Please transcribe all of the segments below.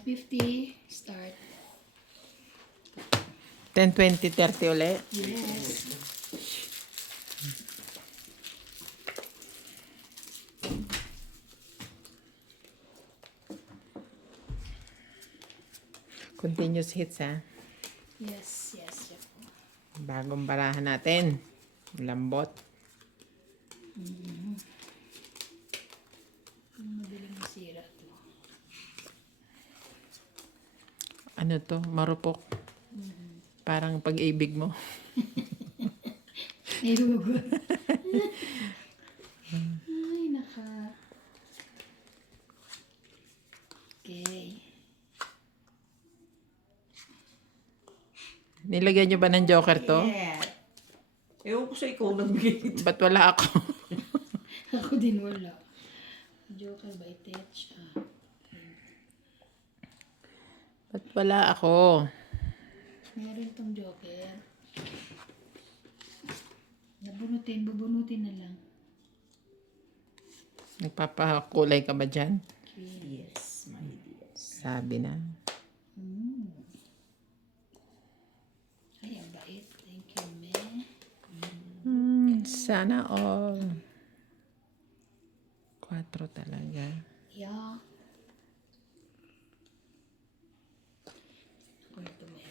50, start. 10, 20, 30 ulit. Yes. Continuous hits, ha? Yes, yes. Yep. Bagong barahan natin. Lambot. Madaling masira to. Ano to? Marupok. Parang pag-ibig mo. Nilugot. Ay, naka. Okay. Nilagyan nyo ba ng joker to? Yeah. Ewan ko sa ikaw nagbigay nito. Ba't wala ako? Ako din wala. Joker by Tetch. Ba't wala ako? Meron tong Joker. Bubunutin na lang. Nagpapakulay ka ba dyan? Okay. Yes, my dear. Sabi na. Ay, ang bait. Thank you, me. Sana all. 4 talaga. Yeah. Ako na tumayo.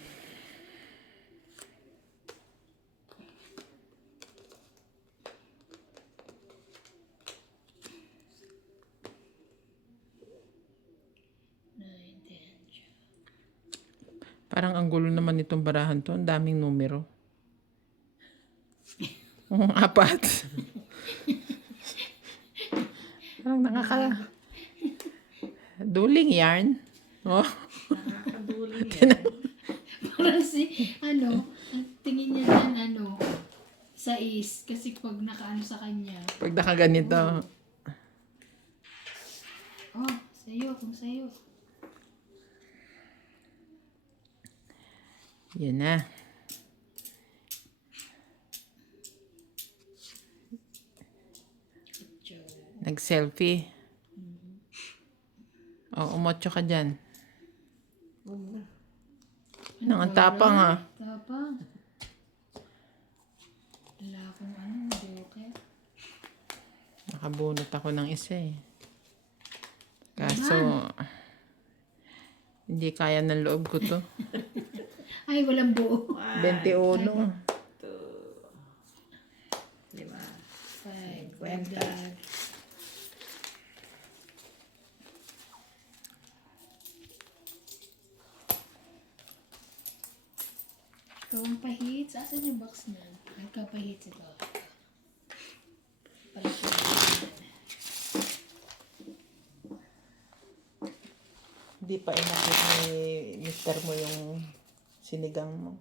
Nine, 10. Parang ang gulo naman itong barahan to. Ang daming numero. 4. Parang duling yarn. Oh. Nakakaduling yan. Parang ang tingin niya dyan, sais. Kasi pag nakaano sa kanya. Pag nakaganito. Oh, sa'yo, kung sa'yo. Yun na. Joe. Nag-selfie. Oh, umotso ka dyan. Ang tapang, ha? Tapang. Wala akong Joker. Nakabunot ako ng isa eh. Kaso, hindi kaya ng loob ko to. Ay, walang buo. 21. 5. 5. Kwenta. Ikaw ang pahits. Asan yung box na? Nagkapahits ito. Para sa Hindi pa inakit ni mister mo yung sinigang mo.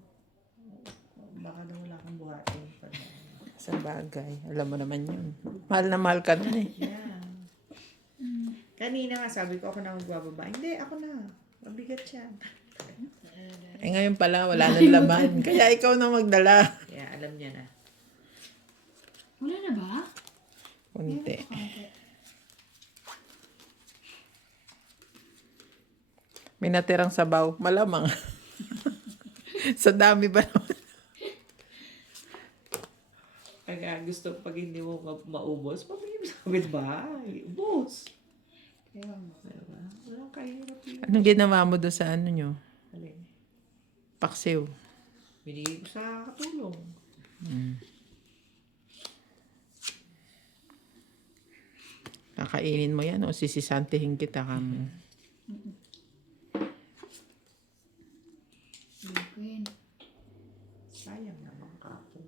Baka daw wala kang buhatin. Sa bagay. Alam mo naman yun. Mahal na mahal ka na eh. Yeah. Kanina nga sabi ko ako na magbababa. Hindi, ako na. Mabigat siya. Eh ngayon pala, wala nang laman. Kaya ikaw na magdala. Yeah, alam niya na. Wala na ba? Kunti. Konti. May natirang sabaw. Malamang. Sa dami ba naman? Pag hindi mo maubos, pamigay mo sa kapitbahay. Ubos. Kaya mo. Diba? Walang kahirap yun. Anong ginawa mo doon sa ano nyo? Alin? Paksiw. Binigay ko sa katulong. Kakainin mo yan o sisisantihin kita ka mo. Queen. Sayang naman kapo.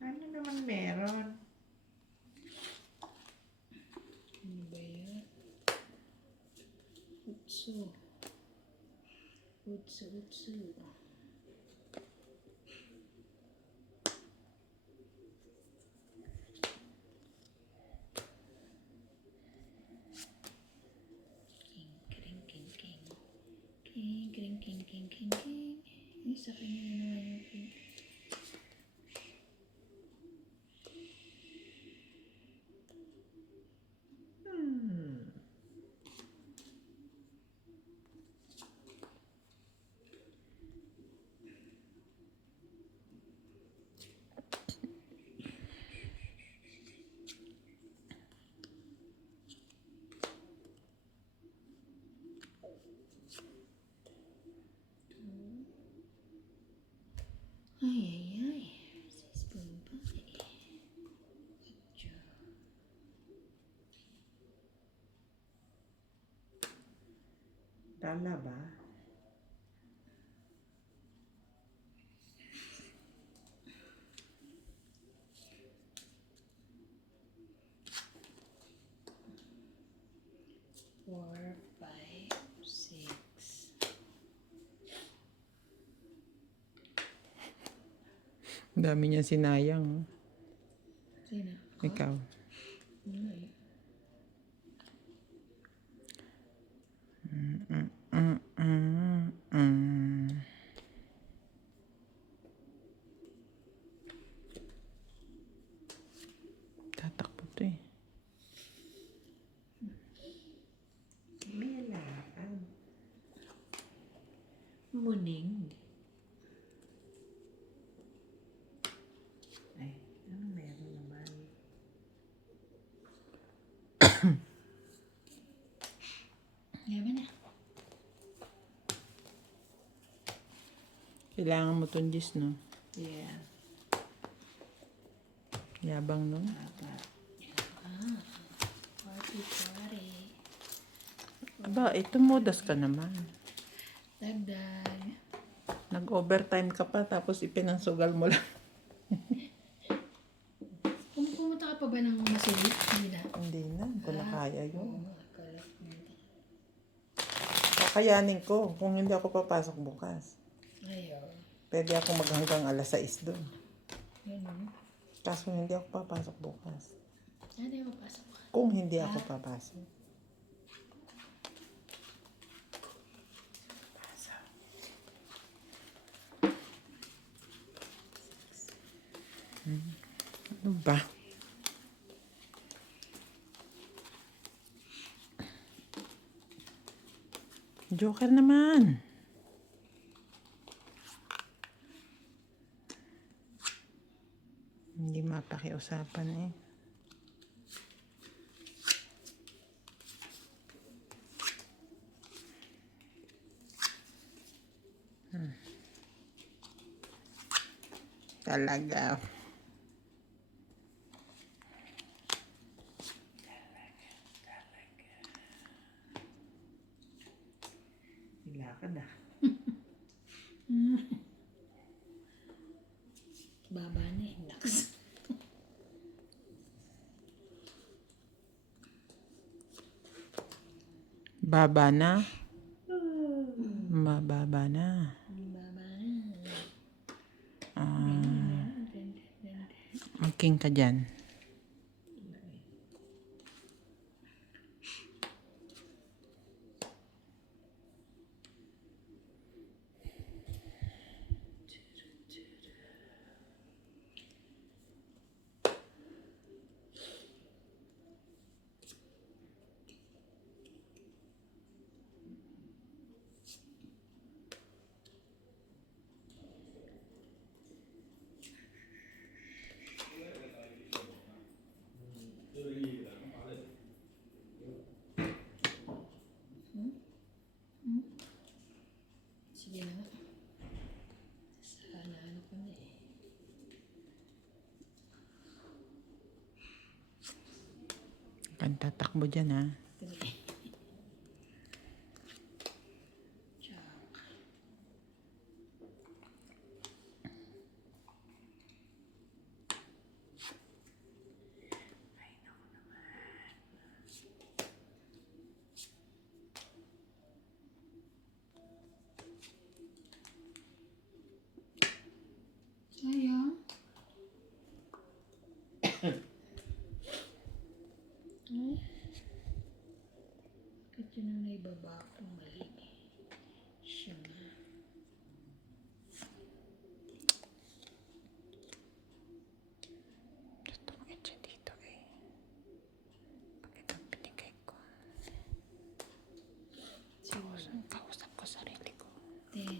Ano naman meron? Ano ba yan? Utsu. King. King, king, king, king, king, king. Yung sa kanya na naman yung king. Hmm. Ay, ay, ay. Sis babae. Kutya. Dala ba? Four, five, six. Ang dami niya sinayang. Sino? Ikaw. Ay. Tatakbo to eh. May lakad. Muning. Ay, ano meron naman? Yaman na. Kailangan mo tong Jis, no? Yeah. Yabang, no? Party, party. Aba, ito modas ka naman. Dagdag. Nag-overtime ka pa, tapos ipinansugal mo lang. Pumunta ka pa ba ng masulit? Hindi na. Hindi na, ko na kaya yun. Oo, akala ko pumunta. Kakayanin ko kung hindi ako papasok bukas. Ayaw. Pwede ako maghanggang alas 6 doon. Yun, no? Kaso hindi ako papasok bukas. Hindi ako pasok. Kung hindi ako papasok. Ano ba? Joker naman. Hindi mapakiusapan eh. Talaga. May lakad ah. Baba na eh. Naks. Baba na. Mababa na. Baba na. Magking ka dyan. Sige na nga. Sana ano ko na eh. Kan tatakbo dyan ha. Sige. Chak. Sayang. Ay. Bakit yun ang naibaba ko mali? siya. Tutungin siya dito eh. Bakit ang binigay ko? Siguro. Kausap ko sarili ko. 10.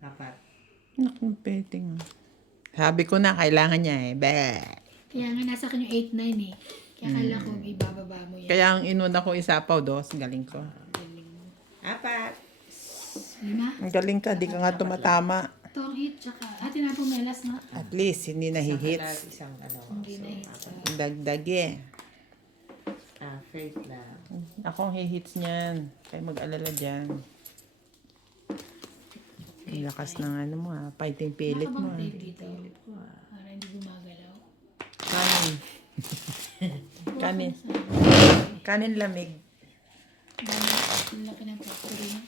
Apat. Naku, peting. Sabi ko na, kailangan niya eh. Be. Kaya nga nasa akin yung 8-9 eh. Kaya kala ko ibababa mo yan. Kaya ang inuna ko isapaw, dos. Galing ko. Galing mo. Apat. 5. Ang galing ka, di ka nga tumatama. Ito ang hit, tsaka tinapumelas nga. At least, hindi Isang nahihits. isang ano. Hindi na hit sa... Dagdag eh. Faith lang. Ako ang hihits niyan. Kaya mag-alala dyan. Ang lakas ng ano mo ha. Fighting pilit mo ha. Nakabang tape dito. Ko ah. Para hindi gumagalaw. Kanin. Kanin. Kanin lamig. Ang laki ng factory niya.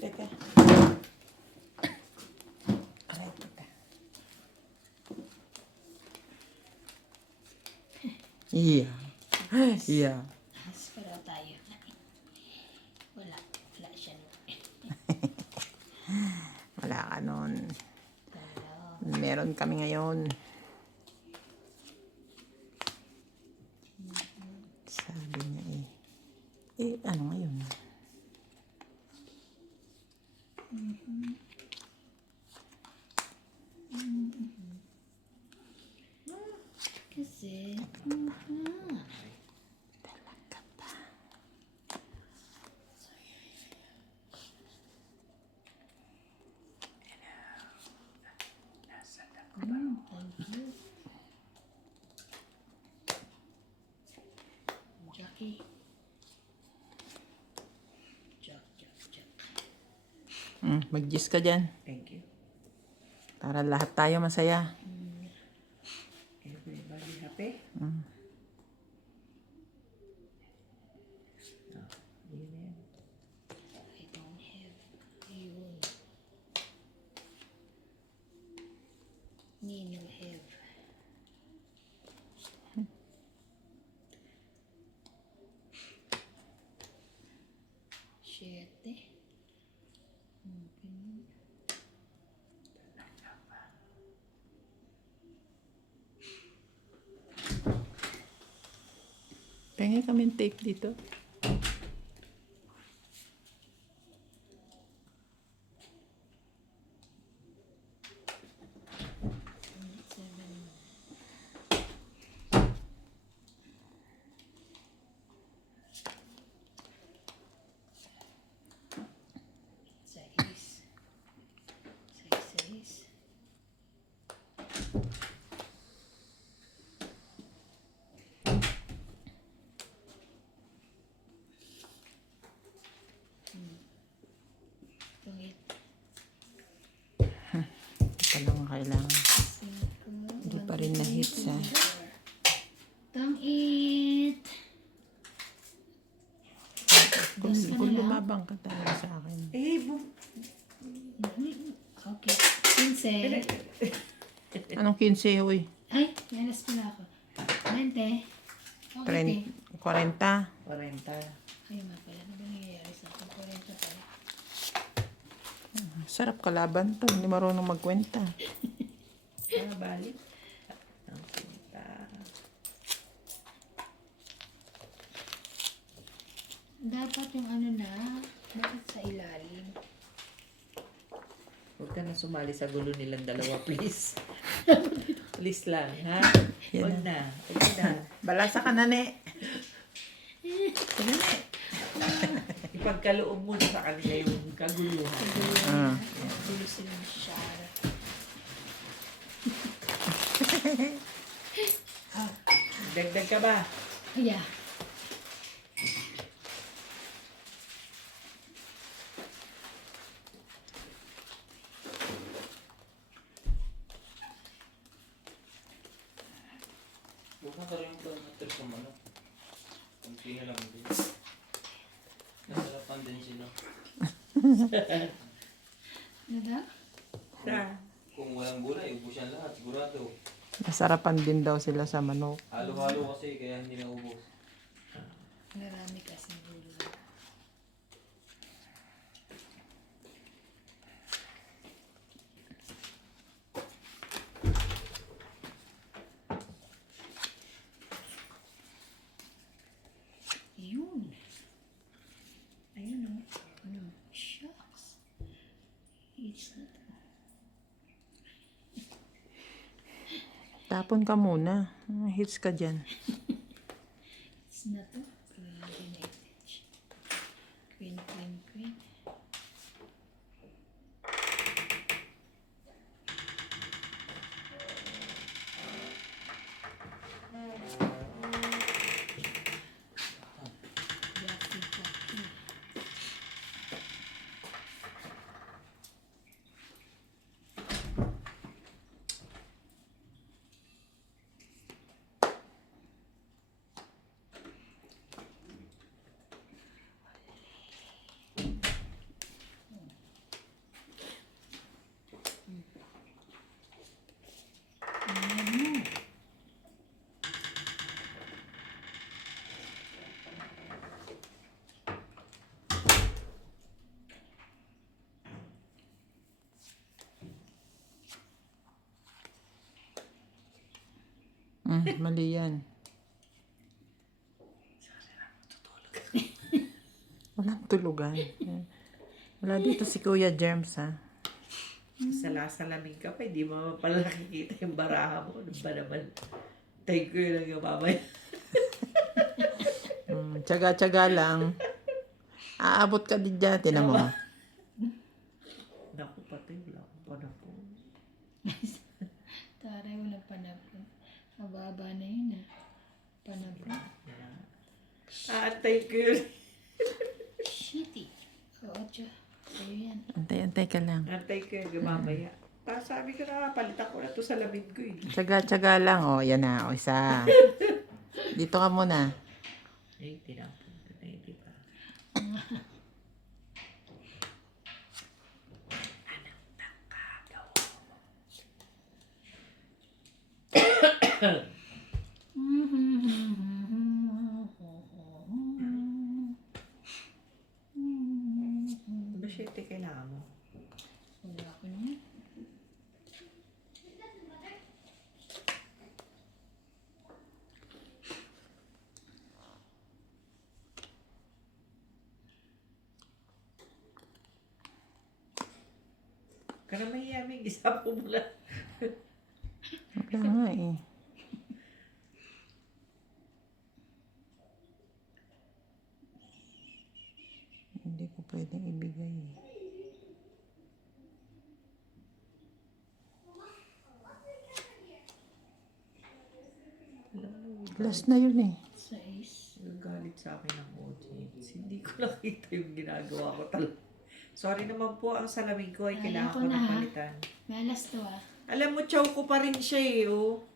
Teka. Aray, teka. Yeah. Yeah. Pero tayo. Wala. Wala siya. Wala ka nun. Talo. Meron kami ngayon. Sabi niya eh. Eh, ano ngayon? Kasi... Talaga ba? Thank you. Jackie. Jack. Mag-gis ka dyan. Thank you. Para lahat tayo masaya. Everybody happy? Mm. Yun yan. I don't have yun. Nino have. Siyete. Open. Pengen kami tape dito. Seven. Seis. Seis. Tungit. Ito lang ang kailangan. Cinco. Hindi pa rin na-hits ha. Tangit. Kung, Dos ka kung na lang. lumabang ka talaga sa akin. Eh, Okay. 15. Anong 15, uy? Ay, melas pala ako. 20. Okay. 40. 40. Ay, nga pala. Ano ba nangyayari sa akin? 40 pala. Sarap kalaban to. Hindi marunong magkwenta. Balik. Ang punta. Dapat yung ano na, bakit sa ilalim? Huwag ka na sumali sa gulo nilang dalawa, please. Please lang, ha? Yan Huwag na. Huwag na. Balasa ka na, ne. Ipagkaloob mo na sa kanila yung kaguluhan. Ah. Gulo sila masyara. Dagdag ka ba? Yeah. Huwag na rin yung pag-atter sa manok. Kunti na lang din. Nasarapan din sila. Ano daw? Sa? Kung walang gulay, ubus yan lahat. Sigurado. Nasarapan din daw sila sa manok. Halo-halo kasi kaya hindi na ubos. Marami kasi gulay. Yun. Ayun o. Ano? Shucks. It's not. Tapon ka muna. Hits ka dyan. It's not to. Queen, queen, queen. Yucky, yucky. Ano? Mali yan. Walang tulugan. Wala dito si Kuya Germs, ha? Salasalamin ka pa, hindi mo pala nakikita yung baraha mo. Ano ba naman? Thank you lang yung mamaya. Tsaga-tsaga lang. Aabot ka din dyan. Tinan mo. Naku, pati wala akong panapon. Taray, walang panapon. Mababa na yun ah. Panapon. Thank you. Shitty. Oo, tiyo. Sa'yo yan. Antay-antay ka lang. Thank you yung mamaya. Tapos sabi ko na, palitan ko na to sa lamin ko eh. Tsaga-tsaga lang. O, yan na. O, isa. Dito ka muna. Ay, tinapon ko na, hindi pa. Ano ba siya kailangan mo? Wala ko niya. Kaya mahiyaming isa po mula. Wala nga eh. Hindi ko pwedeng ibigay eh. Last na yun eh. Sa is. Nagalit sa akin ang audience. Hindi ko nakita yung ginagawa ko talaga. Sorry naman po, ang salamin ko ay kailangan Ako ko na, ng ha? palitan. Malas to ah. Alam mo, chow ko pa rin siya eh, oh.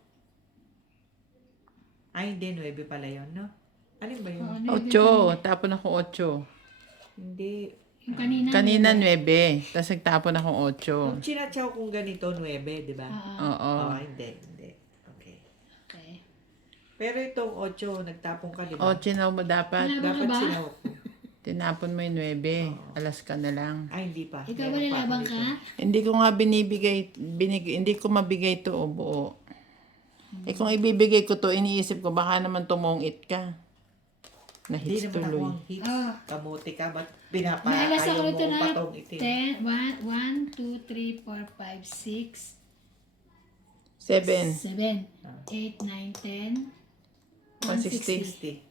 Ay, hindi, 9 pala yun, no? Ano ba yun? Ano yun? 8. Tapon ako 8. Hindi. Yung kanina. Kanina 9. Tapos nagtapon akong Kung chinachow kong ganito, 9, di ba? 8. Oo. Hindi, hindi. Okay. Okay. Pero itong 8, nagtapong ka, di ba? 8 na mo dapat. Wala Dapat ba? sinaw ko. Tinapon mo yung 9. Alas ka na lang. Ay, hindi pa. Ikaw Meron ba pa nilabang ako ka? dito. Hindi ko nga hindi ko mabigay to o buo. Eh kung ibibigay ko to, iniisip ko baka naman tumongit ka. Hindi Nahits naman ako tuloy. ang hits. Ah. Kamuti ka, ba't Malas pinapaayaw ako mo ito ang na. patong itim? 1, 2, 3, 4, 5, 6, 7, 7. 8, 9, 10, 160. 60.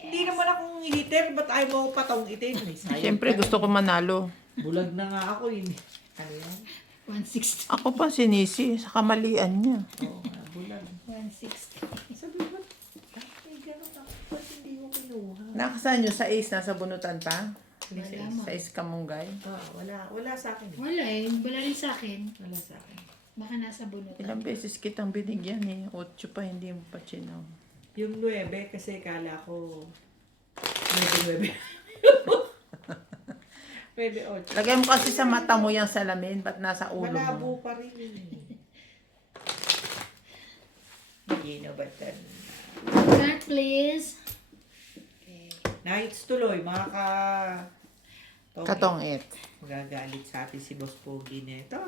Hindi naman akong hitter, ba't ayaw mo ako patong itim? May sayang Siyempre ka. gusto ko manalo. Bulag na nga ako yun. Ano yan? 160. Ako pa sinisi sa kamalian niya. Oo nga, bulag. 160. Sabi mo, Nakasan nyo sa Ace, nasa bunutan pa? Wala mo. Sa Ace Kamunggay? Wala sa akin. Wala eh. Wala rin sa akin. Wala sa akin. Baka nasa bunutan. Ilang beses kitang binigyan eh. 8 pa, hindi mo pa chinaw. Yung 9 kasi kala ko 9. 9-8. Lagay mo kasi sa mata mo yung salamin, ba't nasa ulo Malabo mo? pa rin yun. Hindi na ba tan? Start please. Okay. Nights tuloy, mga Katongit. Magagalit sa atin si Boss Pogi nito.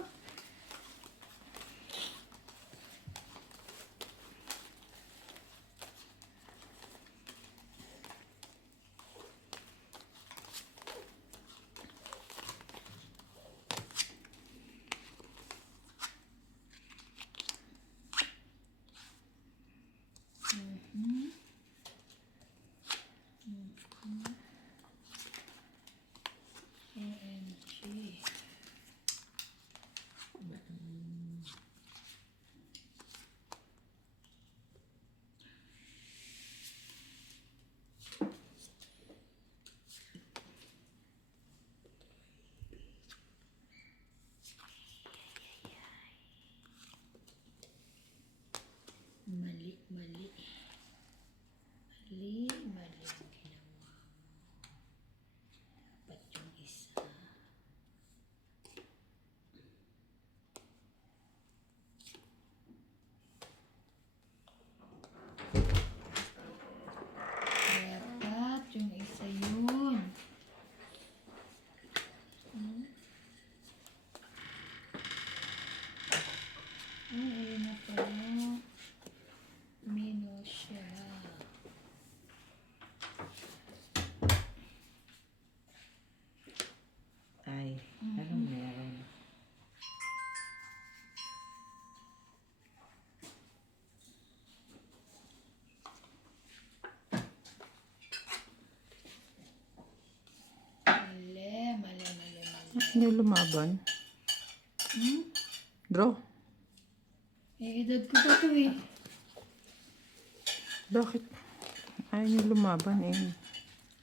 OMG. Mali, mali. Mali, mali ang ginawa mo. Dapat yung isa. Dapat yung isa yun. Ayun na pala. Minus siya. Ay, anong meron? Mali, mali, mali, mali. Hindi lumaban. Hmm? Draw. Eh, edad ko pa to eh. Bakit? Ayaw nyo lumaban eh.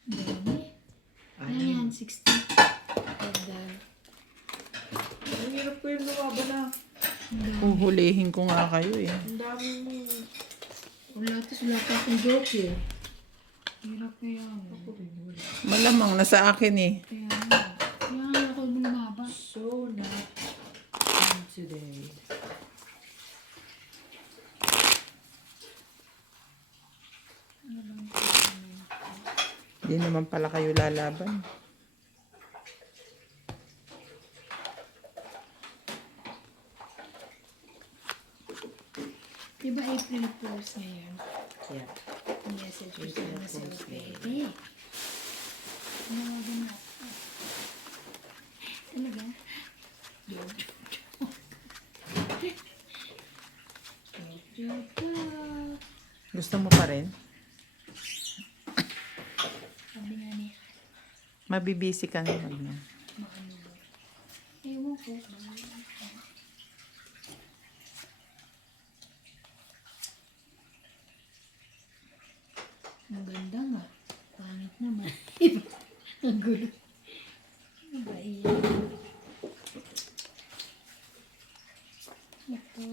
Dami. Ano yan? 60. Edad. Ang hirap ko yung lumaban na. Huhulihin ko nga kayo eh. Ang dami mo. Wala pa akong joke eh. Hirap kaya mo. Malamang nasa akin eh. Kaya nga. Kaya nga ako lumaba. So not fun today. Hindi naman pala kayo lalaban. Diba April Fools ngayon? Yeah. Message ko April sana si Fools Opede. Nawagan na ako. Talaga? Joke. Gusto mo pa rin? Sabi nga niya, Mabibisi ka na mag na. maano ba? Ewan ko. Ang ganda nga. Pangit naman. Iba. Ang gulo. Ano ba iyan? Ito.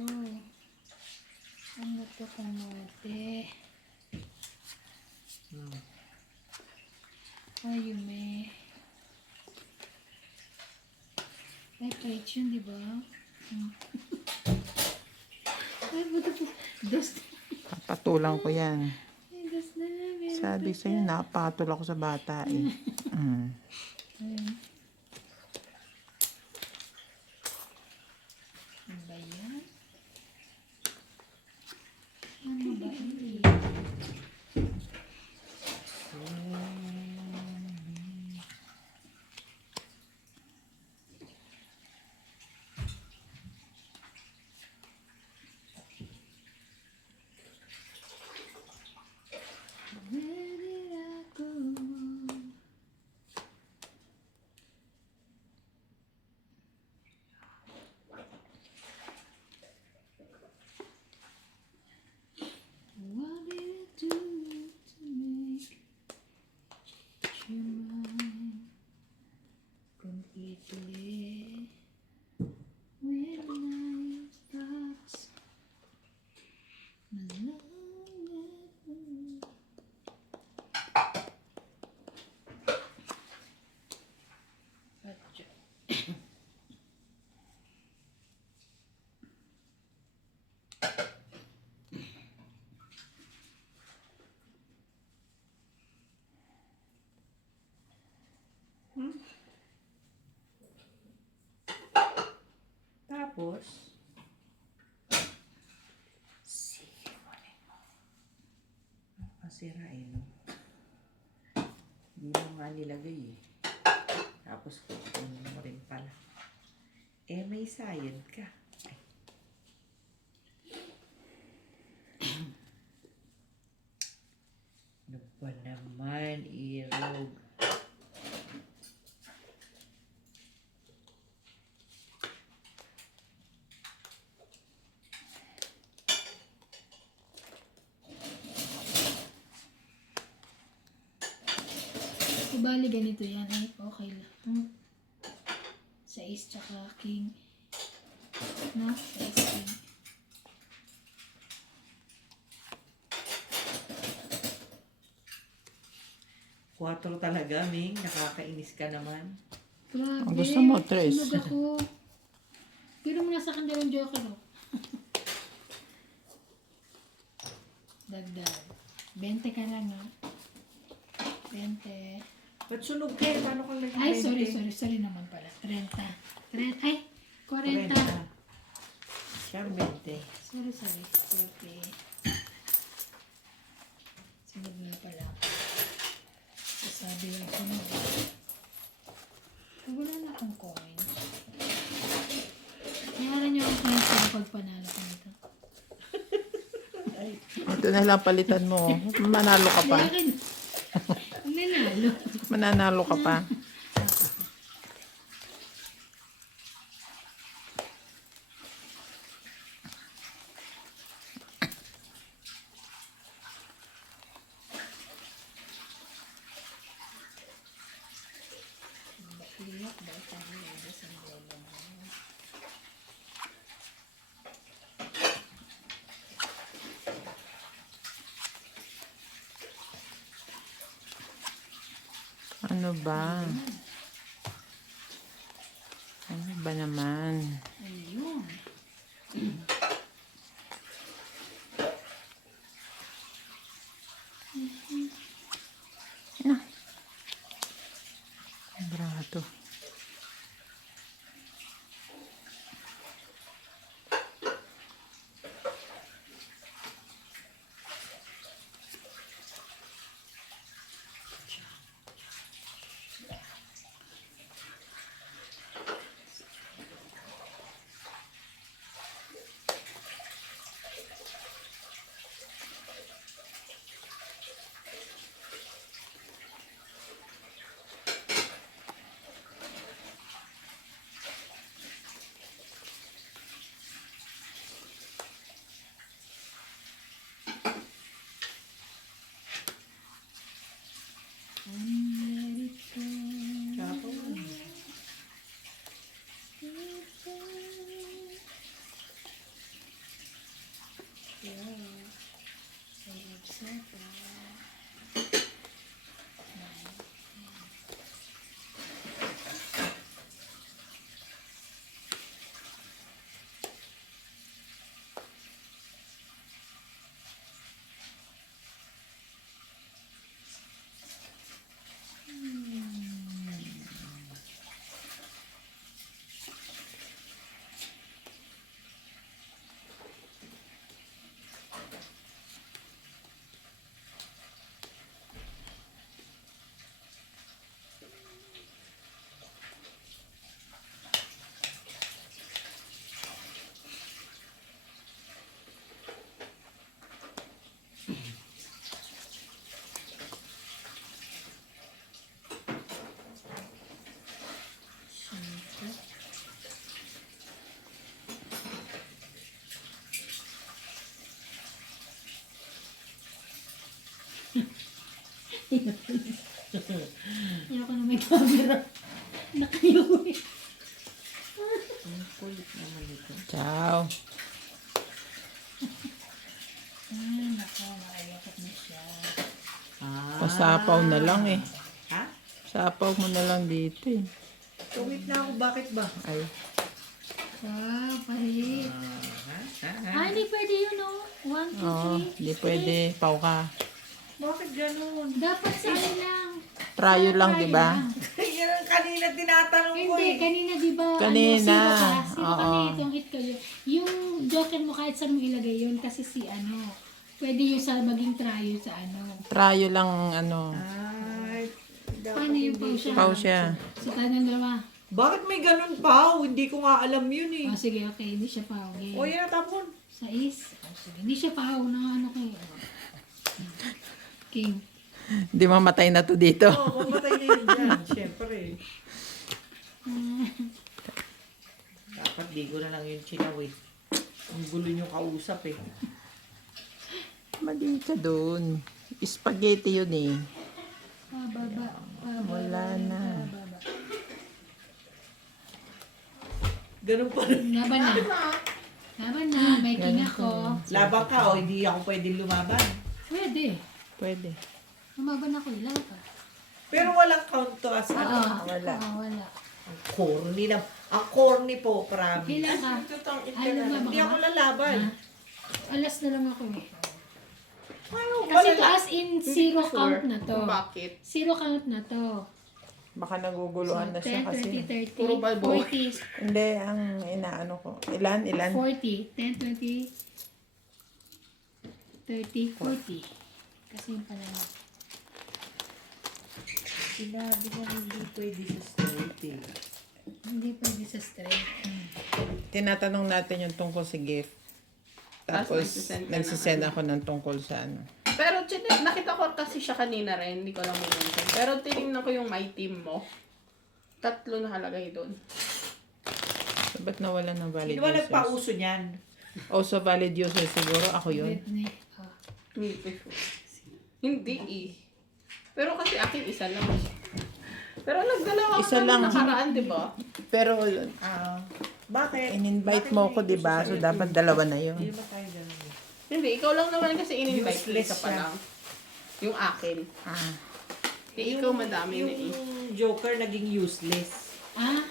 Ano to kamote? Ayume. Ay, plate yun, di ba? Ay, buto po. Dust. Papatulang ko yan. Ay, dust na lang. Meron Sabi pa sa'yo, napatol ako sa bata eh. Mm. Ayun. Ano ba yan? Ano ba yan? Where did I go? sira eh, no? Hindi mo nga nilagay eh. Tapos kukunin mo rin pala. Eh, may sayad ka. Ay. Ano ba naman, Irog? Kung bali ganito yan, ay okay lang. Sa ace tsaka king. No? Sa ace king. Quattro talaga, Ming. Nakakainis ka naman. Grabe. Ang gusto mo, Tres. Sunog ako. Pero mo na sa kanya yung joker, oh. Dagdag. 20 ka lang, ha? 20. Ba't sunog ka eh? Paano kang naging Ay, 20? sorry naman pala. 30. 30. Ay, 40. 40. Siya 20. Sorry. Okay. Sunod na pala. Sabi lang sunod. Wala na akong coin. Nayaran niyo ang coin sa pagpanalo ko nito. Ito na lang palitan mo. Manalo ka pa. Yakin. Ang nanalo. Mananalo ka pa. Liyak ba? Sabi ko sa bola mo. Ano ba? Ano ba naman? Ano yun? Brato. Ayoko na may camera. Nakayo eh. Ang kulit naman ito. Ciao. Nako, makayakot na siya. Ah. Pasapaw na lang eh. Ha? Sapaw mo na lang dito eh. Tumit na ako. Bakit ba? Ay. Wow, pahit. Ha? Hindi pwede yun, oh. 1, 2, 3. Oo, hindi pwede. Pau ka. Bakit ganun? Dapat sa ano lang. Trayo lang, di ba? Yan ang kanina tinatanong ko Hindi, eh. kanina di ba, Kanina. ano, zero ka Oo. na itong hit kayo. Yung joker mo kahit saan mo ilagay yun kasi si ano, Pwede yung sa maging trial sa ano. Tryo lang ano. Ay, Paano yung pausya? Pau siya. Sa tanong dalawa. Bakit may ganun pa? Hindi ko nga alam yun eh. Oh, sige, okay. Hindi siya pao. Okay. O yan, tapon. Sa is. Oh, sige. Hindi siya pao na ano kayo. King. Hindi mamatay na to dito. Oo, mamatay na yun dyan. Siyempre. Dapat di ko na lang yung chinawit. Ang gulo nyo kausap eh. Mali ka doon. Spaghetti yun eh. Pababa. Wala na. Pababa. Ganun pa rin. Laban na. Laban na. May king ako. Laban ka o hindi ako pwedeng lumaban. Pwede. Pwede. Lumaban ako. Ilang ka. Pero walang count to as Oo. ano. Wala. Ang corny na. Ang corny po, promise. Ilang ka. Ay, lumaban Hindi ka ako ba? lalaban. Alas na lang ako eh. Ano, Kasi to malala- as in zero count na to. Bakit? Zero count na to. Baka naguguluhan na siya 10, kasi. 20, 30, Puro balbo. 40, Hindi, ang inaano ko. Ilan? 40, 10, 20, 30, 40. Kasi yung pala na. Sinabi na hindi pwede sa straight eh. Hindi pwede sa straight. Tinatanong natin yung tungkol sa gift. Tapos, Nagsisend ka nagsisend ako ng tungkol sa ano. Pero nakita ko kasi siya kanina rin, hindi ko lang mention. Pero tinignan ko yung my team mo. 3 nakalagay doon. So, ba't nawala ng valid Hindi ba users? nagpauso niyan? Also valid user siguro. Ako yun. Britney. Oh. Hindi ko sure. Hindi eh. Pero kasi akin isa lang. Pero nagdalawa Isa ka lang. lang nakaraan, di ba? Pero, Ah, bakit? in-invite Bakit mo may ko, di ba? uso So, sa dapat iyo? dalawa na Hindi yun. naman tayo ganun eh. Hindi, ikaw lang naman kasi in-invite Useless ka pa siya. lang. Yung akin. Ah. Eh, ikaw madami yung na eh. Joker naging useless. Ah?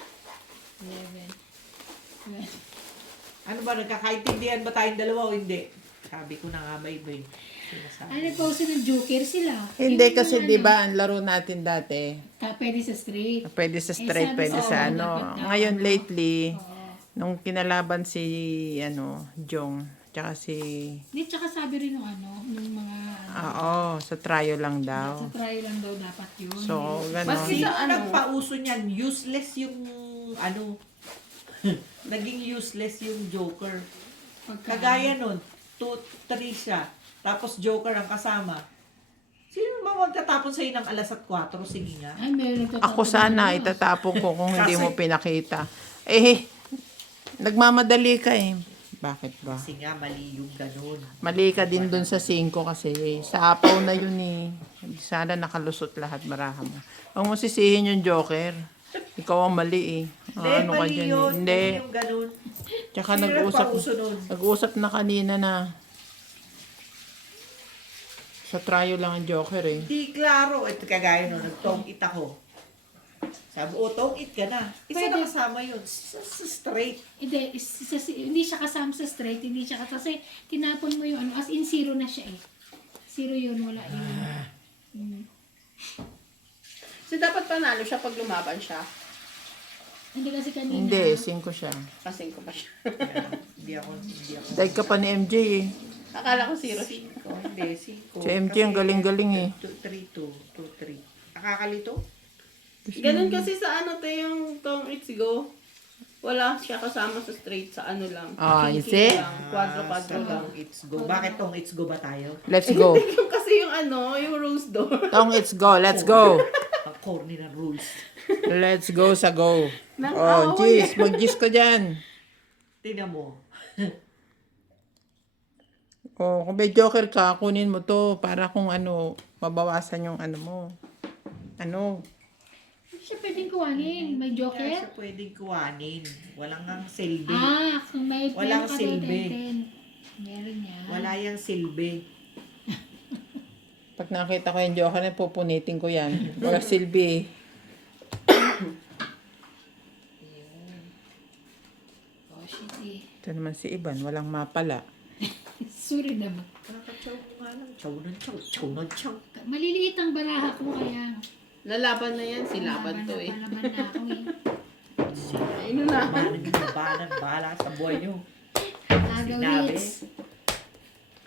11. Ano ba, nagkakaintindihan ba tayong dalawa o hindi? Sabi ko na nga ba iba eh. Sinasabi. Ano po ng Joker sila? Hindi Yung kasi, ano, di ba, ang laro natin dati, Pwede sa straight. pwede sa straight, sabi pwede ko, sa dapat ano. daw, Ngayon, ano. lately, Oo. nung kinalaban si, Jong, tsaka si, Hindi, tsaka sabi rin nung ano, nung mga sa trio lang daw. sa try lang daw dapat yun. So, Maski gano'n. sa ano, Nagpauso niyan, useless yung ano, naging useless yung Joker. Pagka, Kagaya nun, 2-3 siya, tapos Joker ang kasama. Sino ba magtatapon sa'yo ng alas at 4? Sige nga. Ay, meron nagtatapon Ako sana, ng ano. itatapon ko kung hindi Kasi- mo pinakita. Eh, nagmamadali ka eh. Bakit ba? Kasi nga, mali yung ganun. Mali ka din dun sa 5 kasi sa apaw na yun eh. Sana nakalusot lahat baraha mo. Huwag mo sisihin yung Joker. Ikaw ang mali eh. Hindi, Ano ka mali dyan yun. eh. Hindi. Mali yung ganun. Tsaka Sino nagpauso nun? nag-usap na kanina na sa trio lang ang Joker eh. Di klaro. Ito kagaya nun, nag-tong it ako. Sabi, tong it ka na. Isa Pwede. na kasama yun. Sa straight. Hindi, hindi siya kasama sa straight, hindi siya kasi tinapon mo yung ano, as in zero na siya eh. Zero yun, wala yun. so dapat panalo siya pag lumaban siya. Hindi kasi kanina. Hindi, 5 siya. Kasing ko pa siya. Hindi ako. Dahil ka pa ni MJ eh. Akala ko zero. 5. Hindi, 5. Si MJ ang galing-galing eh. 3-2. Nakakalito? Ganun kasi sa ano to yung Tong It's Go. Wala siya kasama sa straight sa ano lang. Ah, you King-king see? lang, Quadro-quadro Sa lang. Tong It's Go. Bakit Tong It's Go ba tayo? Let's go. Yung kasi yung ano, yung rose door. Tong, it's go. Let's go. Ang corny na rules. Let's go sa go. Nang Oh, away. jeez. Mag-jeez ka dyan. Tingnan mo. Oh, kung may Joker ka, kunin mo to para kung ano, mabawasan yung ano mo. Ano? Hindi siya pwedeng kuwanin. May Kaya joker? siya pwedeng kuwanin. Walang ang silbi. Ah, kung may Walang pera ka daw, silbi. 10. Meron yan. Wala yung silbi. Pag nakita ko yung Joker, pupunitin ko yan. Wala silbi. Oh, shit eh. Ito naman si Iban, walang mapala. Sorry naman. Nakakachaw ko nga lang. Chaw ng chaw. Chaw ng chaw. Maliliit ang baraha ko kaya. Lalaban na yan, silaban to eh. Palaban na ako eh. Ayun na. Bahala sa buhay nyo. Agaw Sinabi. hits.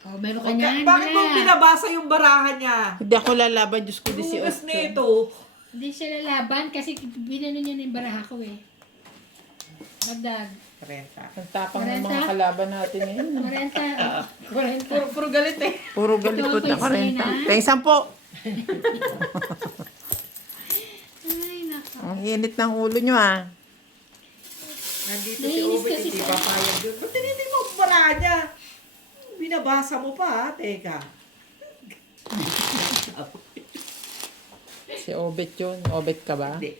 Oh, meron ka Bakit niyan. bakit mo binabasa yung barahan niya? Hindi ako lalaban, Diyos ko, Humugas na 18. ito. Hindi siya lalaban kasi binano niya na yung baraha ko eh. Magdag. 30. Ang tapang ng mga kalaban natin ngayon. 40. 40. Puro galit eh. Puro galikot na Ito, 40. na. Tayong 10. Ay, naka. Ang init ng ulo nyo ah. Nandito si Naiinis Obe, kasi hindi siya. papayag yun. Ba't tinitin mo ang barahan niya? Binabasa mo pa ha, teka. Si Obet yun. Obet ka ba? Hindi.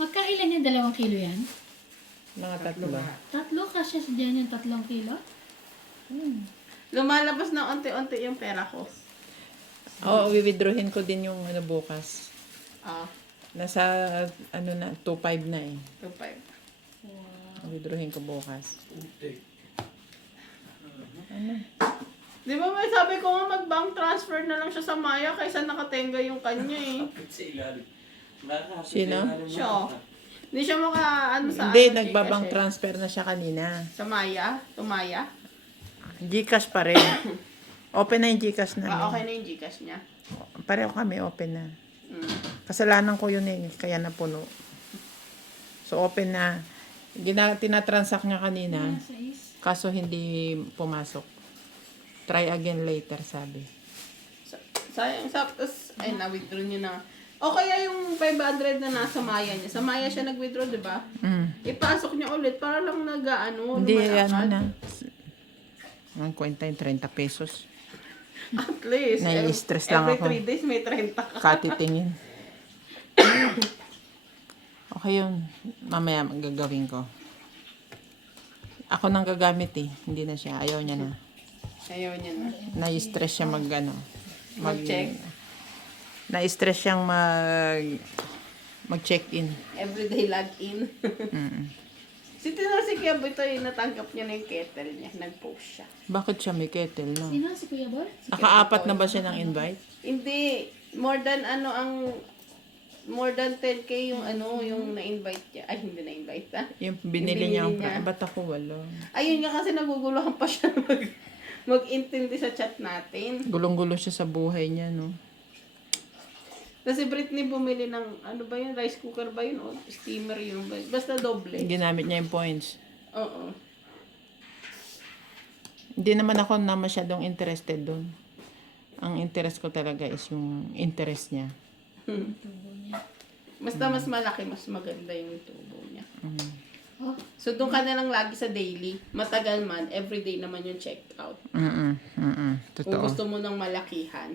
Magkailan yan? 2 kilo yan? Mga tatlo. Lahat. 3 kasi sa dyan yung 3 kilo? Lumalabas na unti-unti yung pera ko. Oo, withdrawin ko din yung ano bukas. Ah, Nasa ano na, 2.5 na eh. 2.5. Withdrawin ko bukas. Di ba may sabi ko nga mag-bank transfer na lang siya sa Maya kaysa nakatenga yung kanya eh. Sa ilalim. Nakakapit Sino? sa ilalim mo. Siya. Hindi siya ano sa Hindi, ano, nagbabang Gcash eh. transfer na siya kanina. Sa Maya? Tumaya? Gcash pa rin. Open na yung Gcash na. Ah, okay na yung Gcash niya. Pareho kami, open na. Mm. Kasalanan ko yun eh, kaya napuno. So, open na. Tinatransact niya kanina, Sa is. kaso hindi pumasok. Try again later, sabi. Sayang, tapos, ay, na-withdraw niya na. O kaya yung 500 na nasa Maya niya. Sa Maya siya nag-withdraw, di ba? Ipasok niya ulit para lang nag-ano, Hindi, ano lumalakad. na. Ang kwenta yung 30 pesos. At least, Nai-stress lang ako. every 3 days may 30 ka. Katitingin. Okay yun. Mamaya gagawin ko. Ako nang gagamit eh. Hindi na siya. Ayaw niya na. Ayaw niya na. Na-stress siya Mag-check. Na-stress siyang mag-check-in. Everyday login. Mm. Si Tino si Kiab ito natanggap niya na yung kettle niya. Nag-post siya. Bakit siya may kettle, no? Sino? Si Kuya Boy? Nakaapat na ba siya ng invite? Hindi. More than 10k yung yung na-invite niya. Ay, hindi na-invite ha. Yung binili niya. Yung binili niya. Ba't ako wala? Ayun nga kasi naguguluhan pa siya mag-intindi sa chat natin. Gulong-gulo siya sa buhay niya, no? Kasi Britney bumili ng, ano ba yun, rice cooker ba yun? O steamer yun? Basta doble. Ginamit niya yung points. Oo. Hindi naman ako na masyadong interested doon. Ang interest ko talaga is yung interest niya. Basta mas malaki, mas maganda yung tubo niya. Oh, So, doon ka na lang lagi sa daily. Matagal man, everyday naman yung check out. Kung Totoo. gusto mo ng malakihan.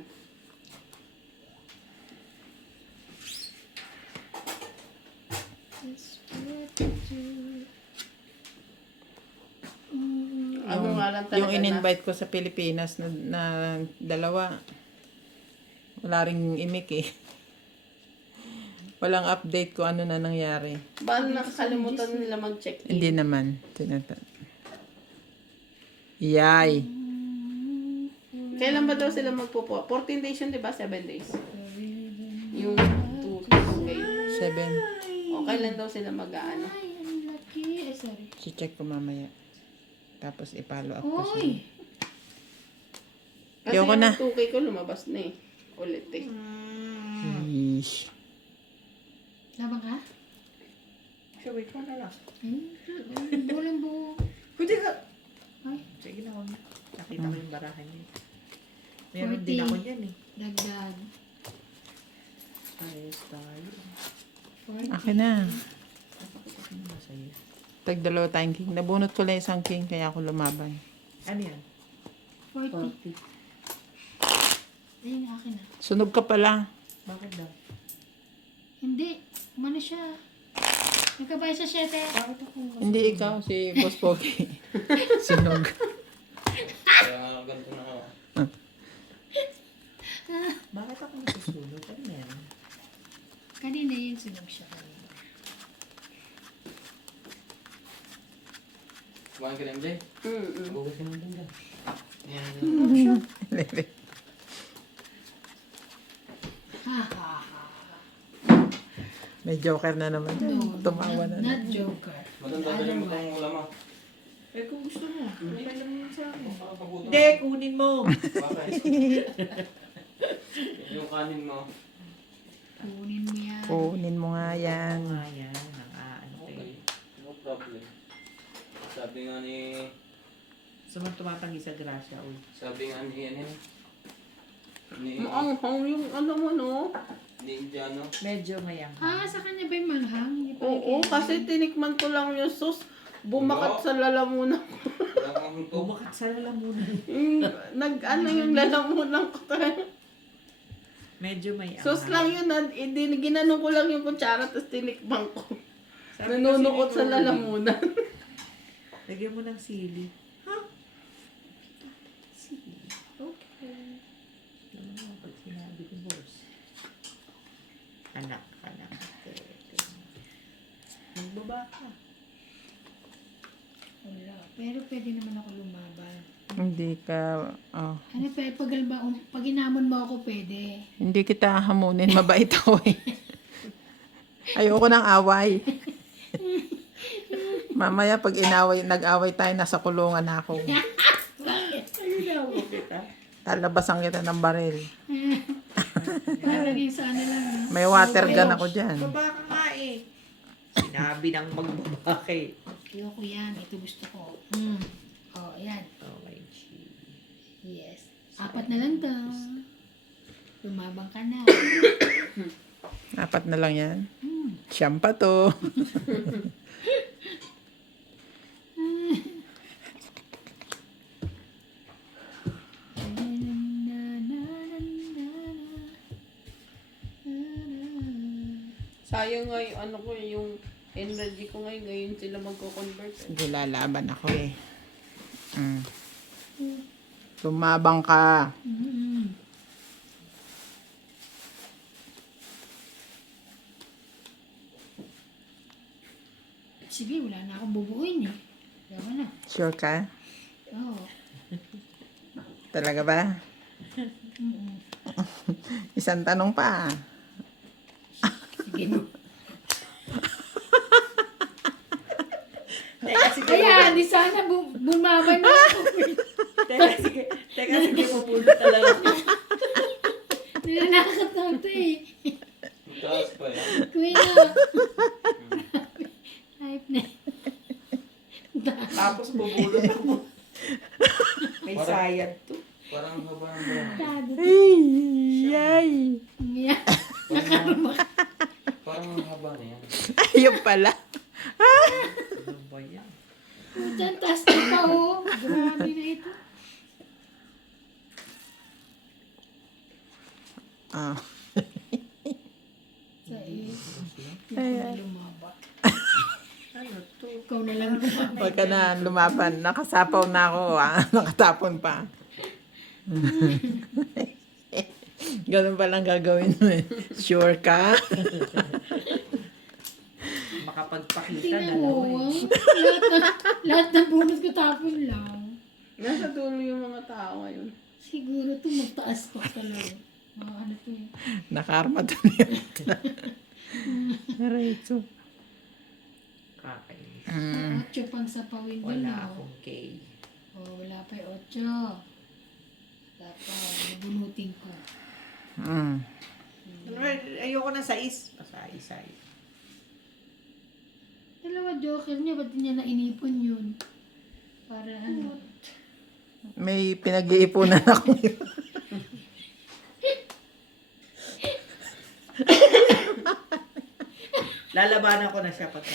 Ano nga lang talaga Yung in-invite ko sa Pilipinas na dalawa, wala ring imik eh. Walang update ko ano na nangyari. Paano nakakalimutan nila mag-check in? Hindi naman. Yay. Kailan ba daw sila magpupo? 14 days yun, di ba? 7 days. Yung 2 days. 7. O, kailan daw sila mag-ano? ay, ang laki. Ay, sorry. Si-check ko mamaya. Tapos i-follow up ko siya. Uy! Kasi Ayoko yung na. 2K ko lumabas na eh. Ulit eh. Yeesh. Labang ka? Siya, wait mo na lang. Ay, bulang buo. Hindi ka. Ay, Sige na, huwag na. Nakita ko yung barahan niya. Meron din 40. ako yan eh. dagdag. Ayos tayo. 40. Akin na. Masaya. Tag-dalawa tayong king. Nabunot ko lang isang king kaya ako lumaban. Ano yan? 40. Ayun, akin na. Sunog ka pala. Bakit daw? Hindi. Umano siya. Nagkabay sa 7. Bakit ako? Hindi ikaw, si Boss Pogi. Sunog. Kaya nga ganito na ako. Bakit ako nasusunod? Ano yan? Kanina yun, sunog siya kanina. Kumain ka na, MJ? Magugas ka naman dyan. Ha ha ha. May joker na naman. No, Tumawa na. not Joker. Matanda ka naman itong ulam ah. Eh kung gusto mo, okay lang pagutom. Hindi, kunin mo. Bakit? Yung kanin mo. Kunin mo yan. Kunin mo nga yan. Ayan, ano Okay. No problem. Sabi nga ni... Sumang tumatangi sa grasya, uy. Sabi nga ni... Ano yun? Ni... Maanghang yung ano mo, no? Ni Indiano. Medyo mayang. Sa kanya ba yung manghang? Hindi pa Oo, kaya- kasi tinikman ko lang yung sauce. Bumakat sa lalamunan ko. Wala kang to. Bumakat sa lalamunan. Nag-ano yung lalamunan ko tayo. Medyo may Sauce lang yun. Ginano ko lang yung kutsara tapos tinikman ko. Sabi Nanunukot kasi sa ni Tony, lalamunan. Lagyan mo ng sili. Ha? Sili. Okay. Ano mo pag sinabi ko, boss? Anak. Magbaba ka. Wala. Pero pwede naman ako lumaban. Hindi ka, Ano pag inamon mo ako, pwede. hindi kita hamunin, mabait ako eh. Ayoko ng away. Mamaya pag nag-away tayo, nasa kulungan ako. Ayun mo kita. Lalabasan kita ng baril. Parang yung sa ano lang. May water gun ako dyan. Baba ka nga eh. Sinabi ng magbaba ka eh. Ayoko yan. Ito gusto ko. Oh, ayan. Okay, gee. Yes. 4 na lang daw. Lumabang ka na. 4 na lang yan. Siyam pa to. Sayang nga yung ano ko, yung energy ko ngayon sila magko-convert. Sige, lalaban ako eh. Lumabang ka. Sige, wala na akong bubuuin eh. Ayaw na. Sure ka? Oo. Talaga ba? Isang tanong pa. Sige no. Teka, sige. Kaya, di sana bumaban na ako. Teka, sige, pupunta talaga. Nilalakad na ito eh. Taas pa yan. Kuya. Hype na. Tapos bubulot ako. May sayad to. Parang haba ng buwan. Tado. Yay! Umiyak. Parang ang haba na yan. Ayun pala. Ano ba yan? Putan, taas na pa oh. Grabe na ito. Ah. Sa ikaw na lumabak. Ano to? Ikaw na lang lumabak. Huwag ka na lumaban. Nakasapaw na ako. Nakatapon pa. Ganun palang gagawin mo eh. Sure ka? Makapagpakita Tingnan na mo. lang eh. Lahat ng bunot ko tapon lang. Nasa dulo yung mga tao ngayon. Siguro to magtaas pa talaga. Ano to eh. Nakarma to niya. Aray ko. Kakainis. 8 pang sapawin doon. Wala Oh. akong K. Oh, wala pa yung 8. Wala pa. Nabunutin ko. Ayoko na sais. Pasais. Dalawa joker niya, ba't niya nainipon yun? Para ano? May pinag-iipunan ako. Lalabanan ko na siya pagka.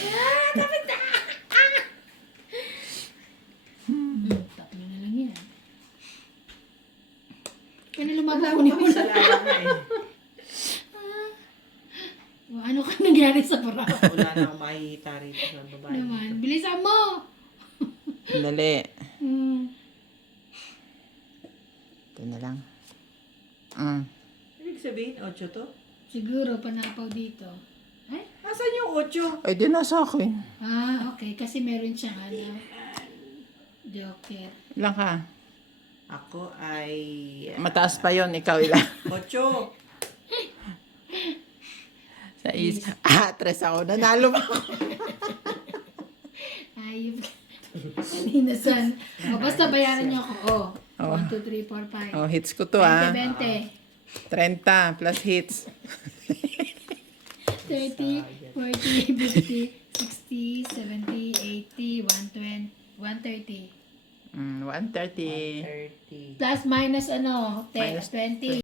Tap niyo na lang yan. Kaya Wala lumabak ko ko kami sa lala na eh. Ano ka nangyari sa para? Wala na akong makikita rito sa babae. Naman, bilisan mo! Dali. Hmm. Ito na lang. Ibig sabihin, 8 to? Siguro, panapaw dito. Ay? Asan yung 8? Ay, di nasa akin. Okay. Kasi meron siyang ano. Joker. Ilan ka? Ako ay... Mataas pa yon, ikaw ilan? 8. Sa is. 3 ako. Nanalo mo. Ayop. Inasan. O, basta bayaran niyo ako. O, Oh. 1, 2, 3, 4, 5. Oh, hits ko to ah. 20, 30 plus hits. 30, 40, 50, 60, 70, 80, 120, 130. 130. 30. Plus minus ano, Minus 20.